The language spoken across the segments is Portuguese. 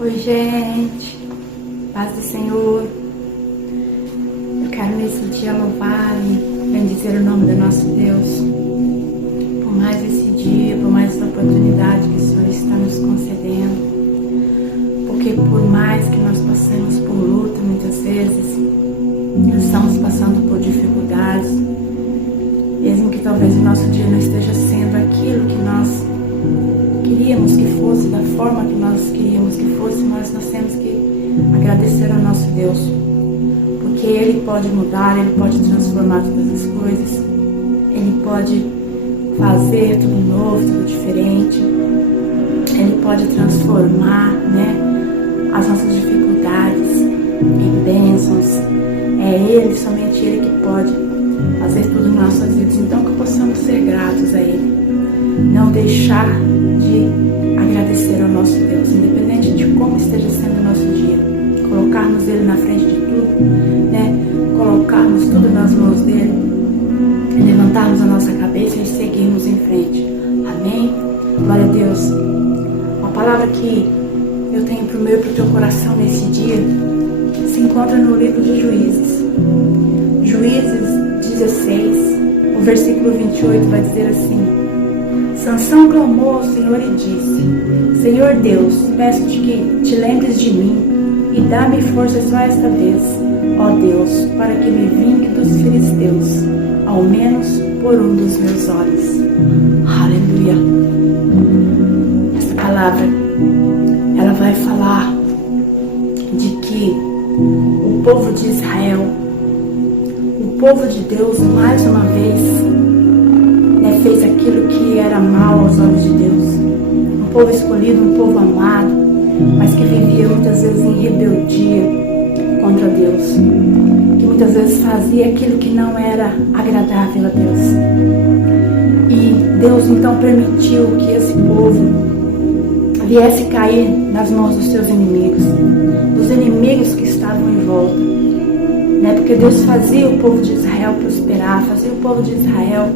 Oi, gente, paz do Senhor. Eu quero nesse dia louvar e bendizer o nome do nosso Deus por mais esse dia, por mais essa oportunidade que o Senhor está nos concedendo. Porque por mais que nós passemos por luta, muitas vezes estamos passando por dificuldades, mesmo que talvez o nosso dia não esteja sendo aquilo que nós queríamos que fosse, da forma que nós queríamos que fosse, mas nós temos que agradecer ao nosso Deus, porque Ele pode mudar, Ele pode transformar todas as coisas, Ele pode fazer tudo novo, tudo diferente, Ele pode transformar, as nossas dificuldades em bênçãos. É Ele, somente Ele que pode fazer tudo em nossas vidas. Então que possamos ser gratos a Ele, não deixar de agradecer ao nosso Deus, independente de como esteja sendo o nosso dia, colocarmos Ele na frente de tudo, colocarmos tudo nas mãos dEle, levantarmos a nossa cabeça e seguirmos em frente. Amém? Glória a Deus. A palavra que eu tenho para o meu e para o teu coração nesse dia se encontra no livro de Juízes. Juízes 16, o versículo 28 vai dizer assim: Sansão clamou ao Senhor e disse: Senhor Deus, peço-te que te lembres de mim e dá-me força só esta vez, ó Deus, para que me vingue dos filisteus, ao menos por um dos meus olhos. Aleluia. Essa palavra, ela vai falar de que o povo de Israel, o povo de Deus, mais uma vez, fez aquilo que era mal aos olhos de Deus. Um povo escolhido, um povo amado, mas que vivia muitas vezes em rebeldia contra Deus, que muitas vezes fazia aquilo que não era agradável a Deus. E Deus então permitiu que esse povo viesse cair nas mãos dos seus inimigos, dos inimigos que estavam em volta, porque Deus fazia o povo de Israel prosperar, fazia o povo de Israel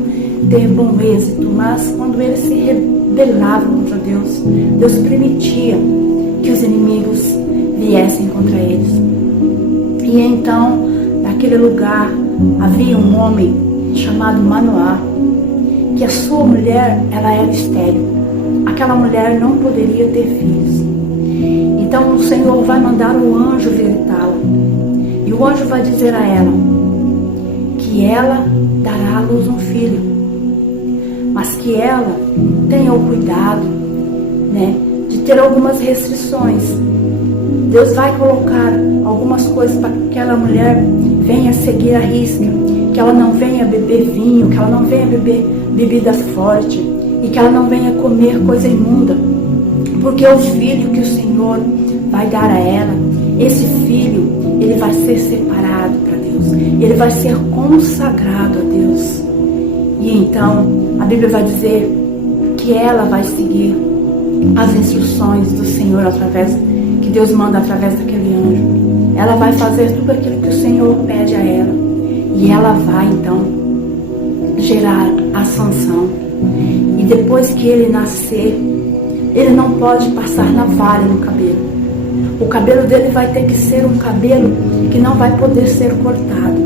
ter bom êxito, mas quando eles se rebelavam contra Deus, Deus permitia que os inimigos viessem contra eles. E então, naquele lugar, havia um homem chamado Manoá, que a sua mulher, ela era estéril. Aquela mulher não poderia ter filhos. Então o Senhor vai mandar um anjo visitá-la, e o anjo vai dizer a ela que ela dará à luz um filho, mas que ela tenha o cuidado, de ter algumas restrições. Deus vai colocar algumas coisas para que aquela mulher venha seguir a risca, que ela não venha beber vinho, que ela não venha beber bebida forte e que ela não venha comer coisa imunda, porque o filho que o Senhor vai dar a ela, esse filho, ele vai ser separado para Deus, ele vai ser consagrado a Deus. E então a Bíblia vai dizer que ela vai seguir as instruções do Senhor que Deus manda através daquele anjo. Ela vai fazer tudo aquilo que o Senhor pede a ela, e ela vai então gerar a Sansão. E depois que ele nascer, ele não pode passar navalha no cabelo. O cabelo dele vai ter que ser um cabelo que não vai poder ser cortado,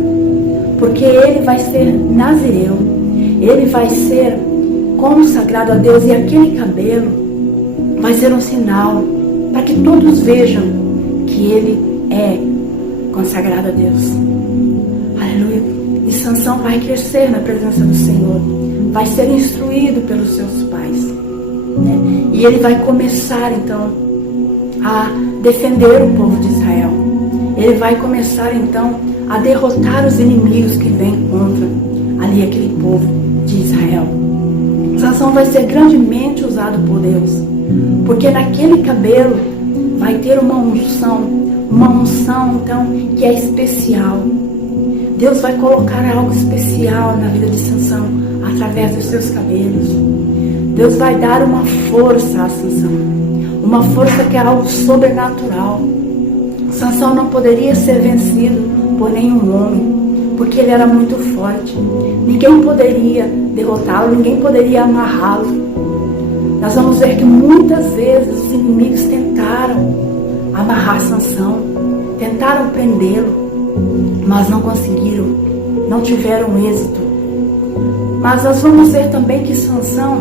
porque ele vai ser nazireu, ele vai ser consagrado a Deus, e aquele cabelo vai ser um sinal para que todos vejam que ele é consagrado a Deus. Aleluia. E Sansão vai crescer na presença do Senhor, vai ser instruído pelos seus pais, e ele vai começar então a defender o povo de Israel. Ele vai começar então a derrotar os inimigos que vêm contra ali aquele povo de Israel. Sansão vai ser grandemente usado por Deus, porque naquele cabelo vai ter uma unção então que é especial. Deus vai colocar algo especial na vida de Sansão através dos seus cabelos. Deus vai dar uma força a Sansão, uma força que é algo sobrenatural. Sansão não poderia ser vencido por nenhum homem, porque ele era muito forte. Ninguém poderia derrotá-lo, ninguém poderia amarrá-lo. Nós vamos ver que muitas vezes os inimigos tentaram amarrar Sansão, tentaram prendê-lo, mas não conseguiram, não tiveram êxito. Mas nós vamos ver também que Sansão,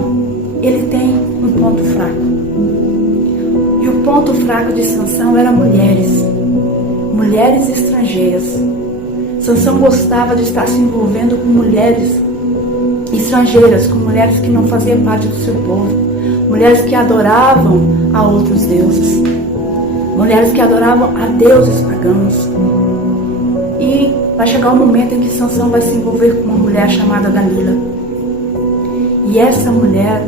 ele tem um ponto fraco. E o ponto fraco de Sansão era mulheres estrangeiras. Sansão gostava de estar se envolvendo com mulheres estrangeiras, com mulheres que não faziam parte do seu povo, mulheres que adoravam a outros deuses, mulheres que adoravam a deuses pagãos. E vai chegar um momento em que Sansão vai se envolver com uma mulher chamada Dalila. E essa mulher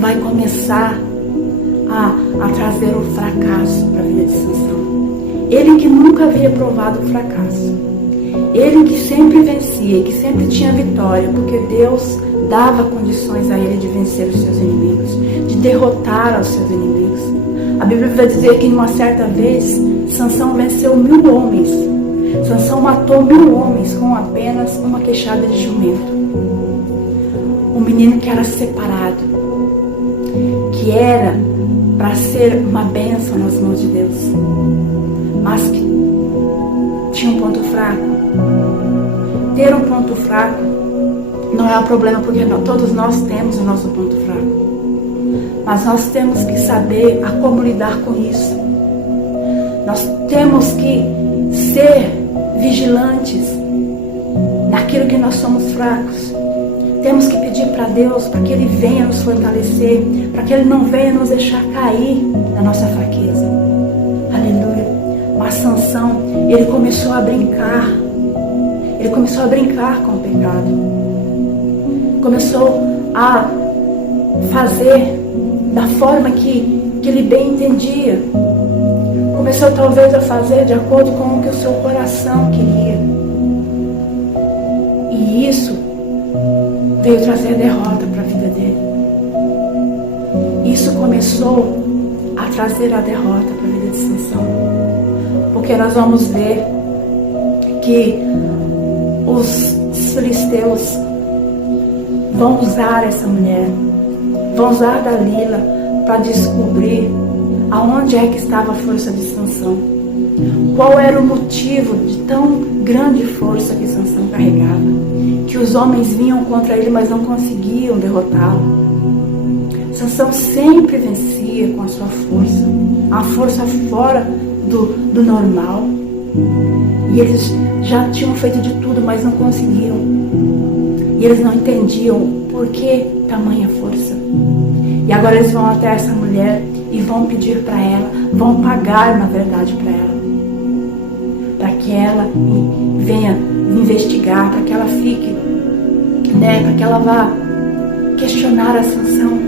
vai começar a trazer um fracasso para a vida de Sansão. Ele que nunca havia provado o fracasso. Ele que sempre vencia, que sempre tinha vitória, porque Deus dava condições a ele de vencer os seus inimigos, de derrotar os seus inimigos. A Bíblia vai dizer que numa certa vez, Sansão venceu 1000 homens. Sansão matou 1000 homens com apenas uma queixada de jumento. Um menino que era separado, que era para ser uma bênção nas mãos de Deus, mas que tinha um ponto fraco. Ter um ponto fraco não é um problema, porque todos nós temos o nosso ponto fraco. Mas nós temos que saber a como lidar com isso. Nós temos que ser vigilantes naquilo que nós somos fracos. Temos que pedir para Deus para que Ele venha nos fortalecer, para que Ele não venha nos deixar cair na nossa fraqueza. Aleluia. Mas Sansão, ele começou a brincar. Ele começou a brincar com o pecado. Começou a fazer da forma que ele bem entendia. Começou talvez a fazer de acordo com o que o seu coração queria. E isso veio trazer derrota para a vida dele. Isso começou a trazer a derrota para a vida de Sansão. Porque nós vamos ver que os filisteus vão usar essa mulher, vão usar Dalila para descobrir aonde é que estava a força de Sansão. Qual era o motivo de tão grande força que Sansão carregava? Que os homens vinham contra ele, mas não conseguiam derrotá-lo. Sansão sempre vencia com a sua força, a força fora do normal. E eles já tinham feito de tudo, mas não conseguiam. E eles não entendiam por que tamanha força. E agora eles vão até essa mulher e vão pedir para ela, vão pagar na verdade para ela, para que ela venha investigar, para que ela fique, para que ela vá questionar a Sansão.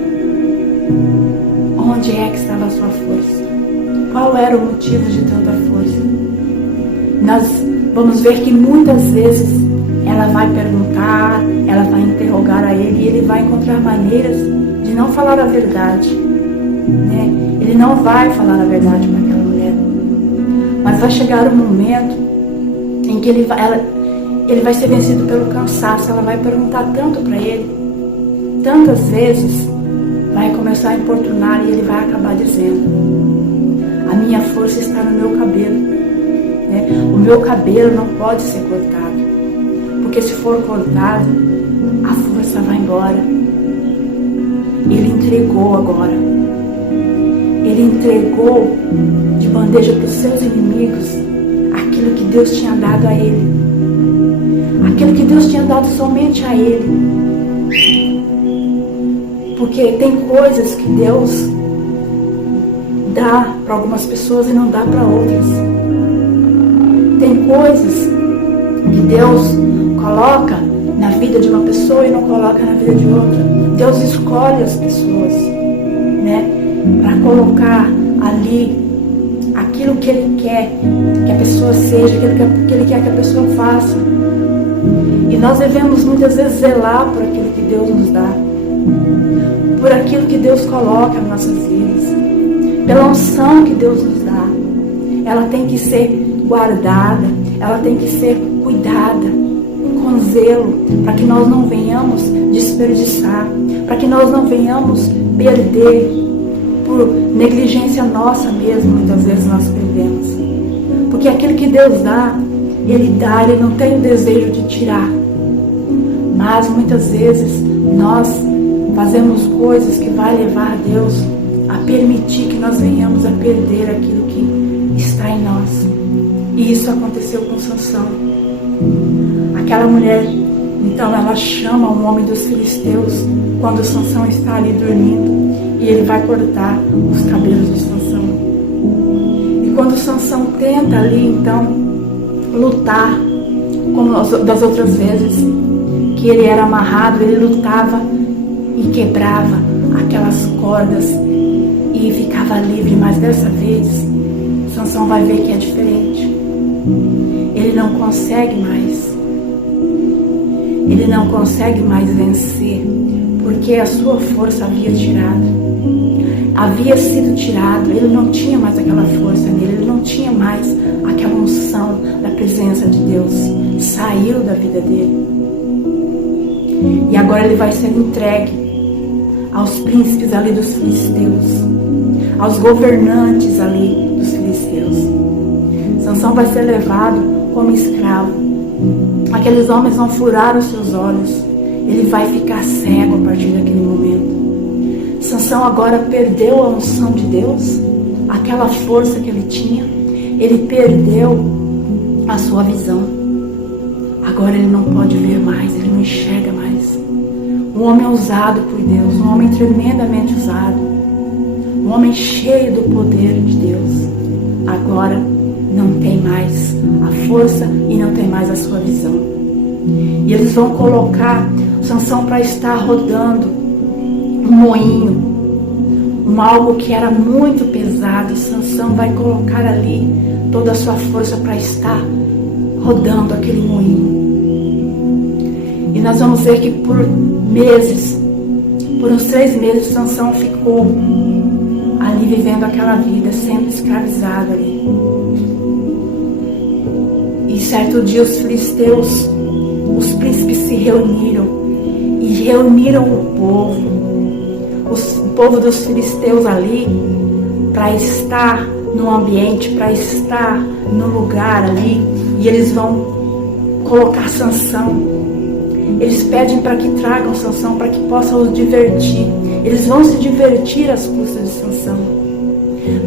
Onde é que estava a sua força? Qual era o motivo de tanta força? Nós vamos ver que muitas vezes ela vai perguntar, ela vai interrogar a ele, e ele vai encontrar maneiras de não falar a verdade. Ele não vai falar a verdade para aquela mulher. Mas vai chegar um momento em que ele vai ser vencido pelo cansaço. Ela vai perguntar tanto para ele, tantas vezes, vai começar a importunar, e ele vai acabar dizendo: a minha força está no meu cabelo. O meu cabelo não pode ser cortado, porque se for cortado, a força vai embora. Ele entregou agora. Ele entregou de bandeja para os seus inimigos aquilo que Deus tinha dado a ele. Aquilo que Deus tinha dado somente a ele. Porque tem coisas que Deus dá para algumas pessoas e não dá para outras. Tem coisas que Deus coloca na vida de uma pessoa e não coloca na vida de outra. Deus escolhe as pessoas, para colocar ali aquilo que Ele quer que a pessoa seja, aquilo que Ele quer que a pessoa faça. E nós devemos muitas vezes zelar por aquilo que Deus nos dá, por aquilo que Deus coloca nas nossas vidas, pela unção que Deus nos dá. Ela tem que ser guardada, ela tem que ser cuidada com zelo, para que nós não venhamos desperdiçar, para que nós não venhamos perder por negligência nossa mesmo, muitas vezes nós perdemos. Porque aquilo que Deus dá, Ele não tem o desejo de tirar. Mas muitas vezes nós fazemos coisas que vai levar a Deus a permitir que nós venhamos a perder aquilo que está em nós. E isso aconteceu com Sansão. Aquela mulher, então, ela chama o homem dos filisteus quando Sansão está ali dormindo, e ele vai cortar os cabelos de Sansão. E quando Sansão tenta ali, então, lutar, como das outras vezes que ele era amarrado, ele lutava e quebrava aquelas cordas e ficava livre. Mas dessa vez, Sansão vai ver que é diferente. Ele não consegue mais. Ele não consegue mais vencer, porque a sua força havia sido tirado. Ele não tinha mais aquela força nele, ele não tinha mais aquela unção da presença de Deus. Saiu da vida dele. E agora ele vai ser entregue aos príncipes ali dos filisteus, aos governantes ali dos filisteus. Sansão vai ser levado como escravo. Aqueles homens vão furar os seus olhos. Ele vai ficar cego a partir daquele momento. Sansão agora perdeu a unção de Deus, aquela força que ele tinha. Ele perdeu a sua visão. Agora ele não pode ver mais, ele não enxerga mais. Um homem usado por Deus, um homem tremendamente usado, um homem cheio do poder de Deus, agora não tem mais a força e não tem mais a sua visão. E eles vão colocar Sansão para estar rodando um moinho, algo que era muito pesado. E Sansão vai colocar ali toda a sua força para estar rodando aquele moinho. E nós vamos ver que por meses, por uns 3 meses, Sansão ficou ali vivendo aquela vida, sendo escravizado ali. E certo dia os filisteus, os príncipes se reuniram e reuniram o povo dos filisteus ali para estar no ambiente, para estar no lugar ali, e eles vão colocar Sansão. Eles pedem para que tragam Sansão, para que possam os divertir. Eles vão se divertir às custas de Sansão.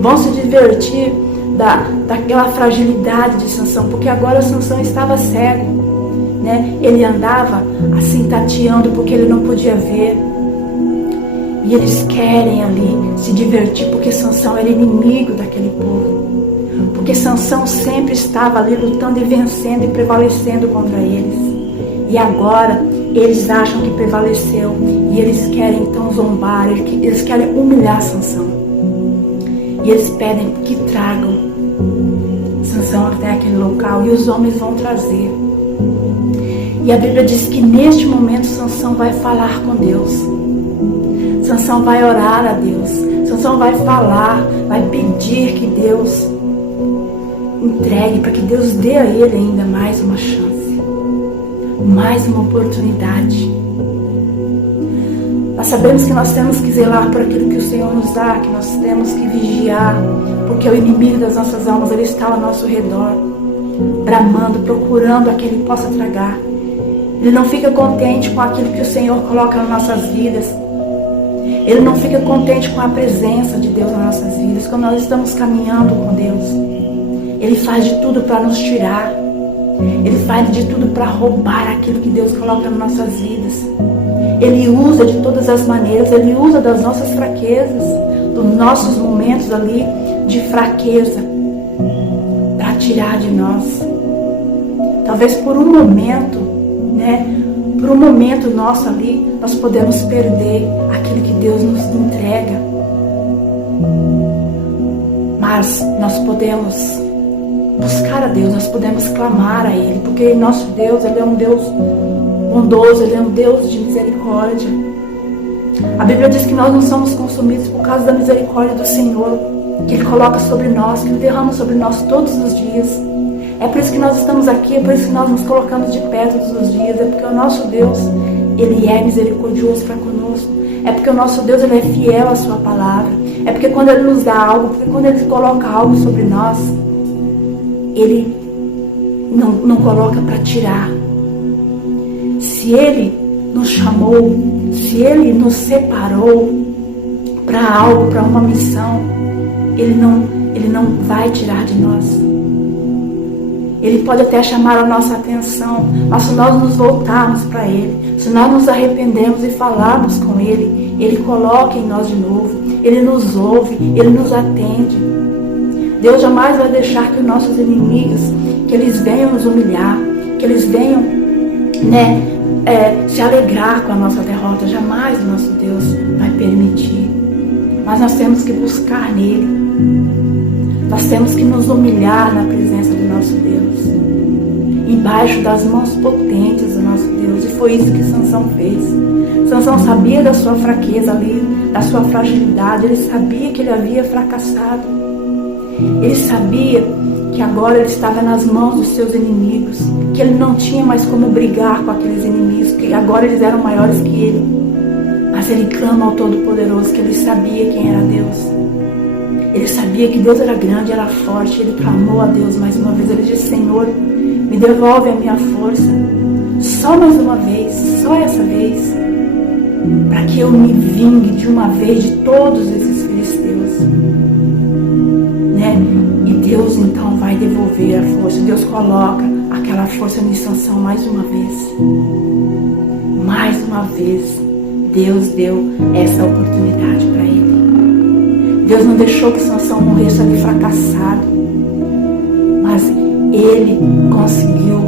Vão se divertir daquela fragilidade de Sansão, porque agora Sansão estava cego, né? Ele andava assim tateando porque ele não podia ver. E eles querem ali se divertir porque Sansão era inimigo daquele povo. Porque Sansão sempre estava ali lutando e vencendo e prevalecendo contra eles. E agora eles acham que prevaleceu e eles querem então zombar, eles querem humilhar Sansão. E eles pedem que tragam Sansão até aquele local, e os homens vão trazer. E a Bíblia diz que neste momento Sansão vai falar com Deus. Sansão vai orar a Deus. Sansão vai falar, vai pedir que Deus entregue, para que Deus dê a ele ainda mais uma chance, mais uma oportunidade. Nós sabemos que nós temos que zelar por aquilo que o Senhor nos dá, que nós temos que vigiar, porque o inimigo das nossas almas, ele está ao nosso redor, bramando, procurando a que ele possa tragar. Ele não fica contente com aquilo que o Senhor coloca nas nossas vidas. Ele não fica contente com a presença de Deus nas nossas vidas. Quando nós estamos caminhando com Deus, Ele faz de tudo para nos tirar. Ele faz de tudo para roubar aquilo que Deus coloca nas nossas vidas. Ele usa de todas as maneiras. Ele usa das nossas fraquezas, dos nossos momentos ali de fraqueza, para tirar de nós. Talvez por um momento, né? Por um momento nosso ali, nós podemos perder aquilo que Deus nos entrega. Mas nós podemos buscar a Deus, nós podemos clamar a Ele, porque nosso Deus, Ele é um Deus bondoso, Ele é um Deus de misericórdia. A Bíblia diz que nós não somos consumidos por causa da misericórdia do Senhor, que Ele coloca sobre nós, que Ele derrama sobre nós todos os dias. É por isso que nós estamos aqui, é por isso que nós nos colocamos de pé todos os dias. É porque o nosso Deus, Ele é misericordioso para conosco. É porque o nosso Deus, Ele é fiel à sua palavra. É porque quando Ele nos dá algo, porque quando Ele coloca algo sobre nós, Ele não coloca para tirar. Se Ele nos chamou, se Ele nos separou para algo, para uma missão, Ele não vai tirar de nós. Ele pode até chamar a nossa atenção, mas se nós nos voltarmos para Ele, se nós nos arrependermos e falarmos com Ele, Ele coloca em nós de novo, Ele nos ouve, Ele nos atende. Deus jamais vai deixar que os nossos inimigos, que eles venham nos humilhar, que eles venham, se alegrar com a nossa derrota. Jamais o nosso Deus vai permitir. Mas nós temos que buscar nele. Nós temos que nos humilhar na presença do nosso Deus, embaixo das mãos potentes do nosso Deus. E foi isso que Sansão fez. Sansão sabia da sua fraqueza ali, da sua fragilidade. Ele sabia que ele havia fracassado. Ele sabia que agora ele estava nas mãos dos seus inimigos, que ele não tinha mais como brigar com aqueles inimigos, que agora eles eram maiores que ele. Mas ele clama ao Todo-Poderoso, que ele sabia quem era Deus. Ele sabia que Deus era grande, era forte. Ele clamou a Deus mais uma vez. Ele disse: Senhor, me devolve a minha força. Só mais uma vez, só essa vez, para que eu me vingue de uma vez de todos esses filisteus. E Deus então vai devolver a força. Deus coloca aquela força em Sansão mais uma vez. Mais uma vez, Deus deu essa oportunidade para ele. Deus não deixou que Sansão morresse ali fracassado, mas ele conseguiu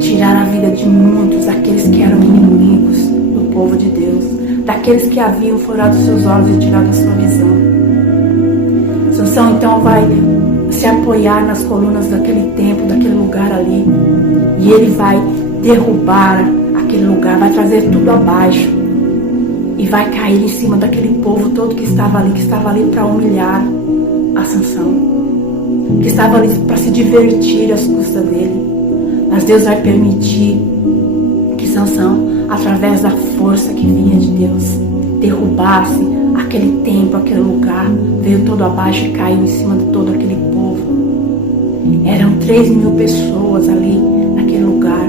tirar a vida de muitos, aqueles que eram inimigos do povo de Deus, daqueles que haviam furado seus olhos e tirado a sua visão. Sansão então vai se apoiar nas colunas daquele templo, daquele lugar ali, e ele vai derrubar aquele lugar, vai trazer tudo abaixo. E vai cair em cima daquele povo todo que estava ali para humilhar a Sansão, que estava ali para se divertir às custas dele. Mas Deus vai permitir que Sansão, através da força que vinha de Deus, derrubasse aquele templo, aquele lugar, veio todo abaixo e caiu em cima de todo aquele povo. Eram 3.000 pessoas ali naquele lugar,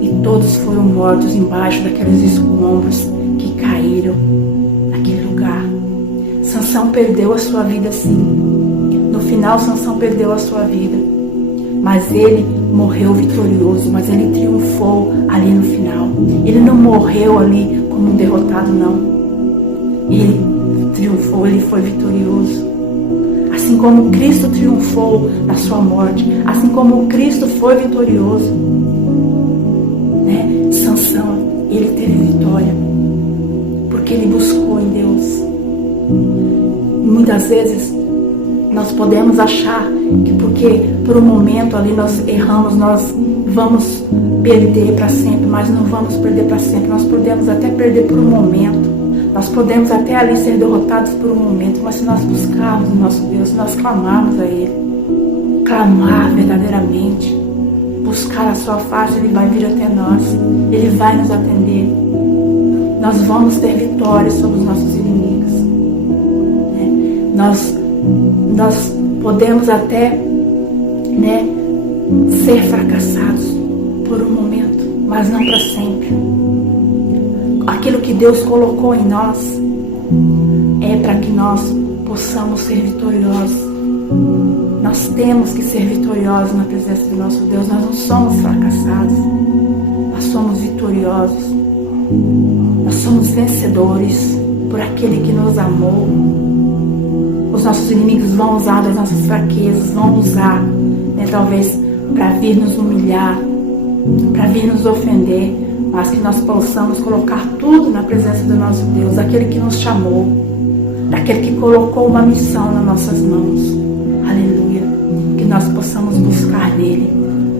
e todos foram mortos embaixo daqueles escombros que caíram naquele lugar. Sansão perdeu a sua vida, sim. No final, Sansão perdeu a sua vida, mas ele morreu vitorioso, mas ele triunfou ali no final. Ele não morreu ali como um derrotado, não. Ele triunfou, ele foi vitorioso. Assim como Cristo triunfou na sua morte, assim como Cristo foi vitorioso, Sansão, ele teve vitória, porque ele buscou em Deus. Muitas vezes nós podemos achar que porque por um momento ali nós erramos, nós vamos perder para sempre, mas não vamos perder para sempre. Nós podemos até perder por um momento, nós podemos até ali ser derrotados por um momento, mas se nós buscarmos o nosso Deus, se nós clamarmos a Ele, clamar verdadeiramente, buscar a sua face, Ele vai vir até nós, Ele vai nos atender. Nós vamos ter vitória sobre os nossos inimigos. Nós podemos até ser fracassados por um momento, mas não para sempre. Aquilo que Deus colocou em nós é para que nós possamos ser vitoriosos. Nós temos que ser vitoriosos na presença do nosso Deus. Nós não somos fracassados, nós somos vitoriosos. Nós somos vencedores por aquele que nos amou. Os nossos inimigos vão usar das nossas fraquezas, vão usar, talvez, para vir nos humilhar, para vir nos ofender, mas que nós possamos colocar tudo na presença do nosso Deus, aquele que nos chamou, daquele que colocou uma missão nas nossas mãos. Aleluia. Que nós possamos buscar nele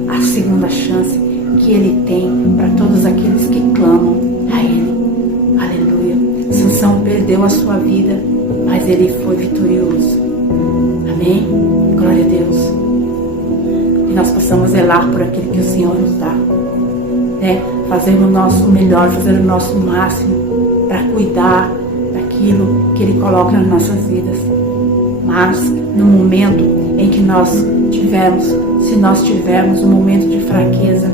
a segunda chance que ele tem para todos aqueles que clamam a ele. Aleluia. Sansão perdeu a sua vida, mas ele foi vitorioso. Amém? Glória a Deus. Que nós possamos zelar por aquilo que o Senhor nos dá, fazer o nosso melhor, fazer o nosso máximo para cuidar aquilo que Ele coloca nas nossas vidas. Mas no momento em que se nós tivermos um momento de fraqueza,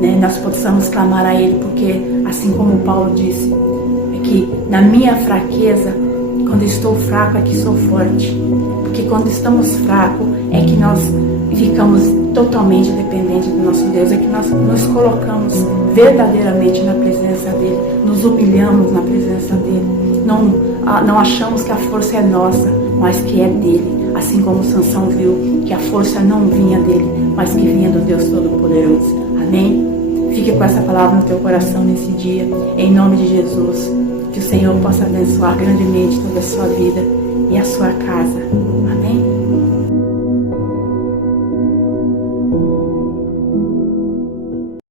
né, nós possamos clamar a Ele, porque assim como Paulo disse, é que na minha fraqueza, quando estou fraco é que sou forte, porque quando estamos fracos é que nós ficamos totalmente dependentes do nosso Deus, é que nós nos colocamos verdadeiramente na presença dEle, nos humilhamos na presença dEle, não achamos que a força é nossa, mas que é dEle, assim como Sansão viu que a força não vinha dele, mas que vinha do Deus Todo-Poderoso. Amém? Fique com essa palavra no teu coração nesse dia, em nome de Jesus. Que o Senhor possa abençoar grandemente toda a sua vida e a sua casa.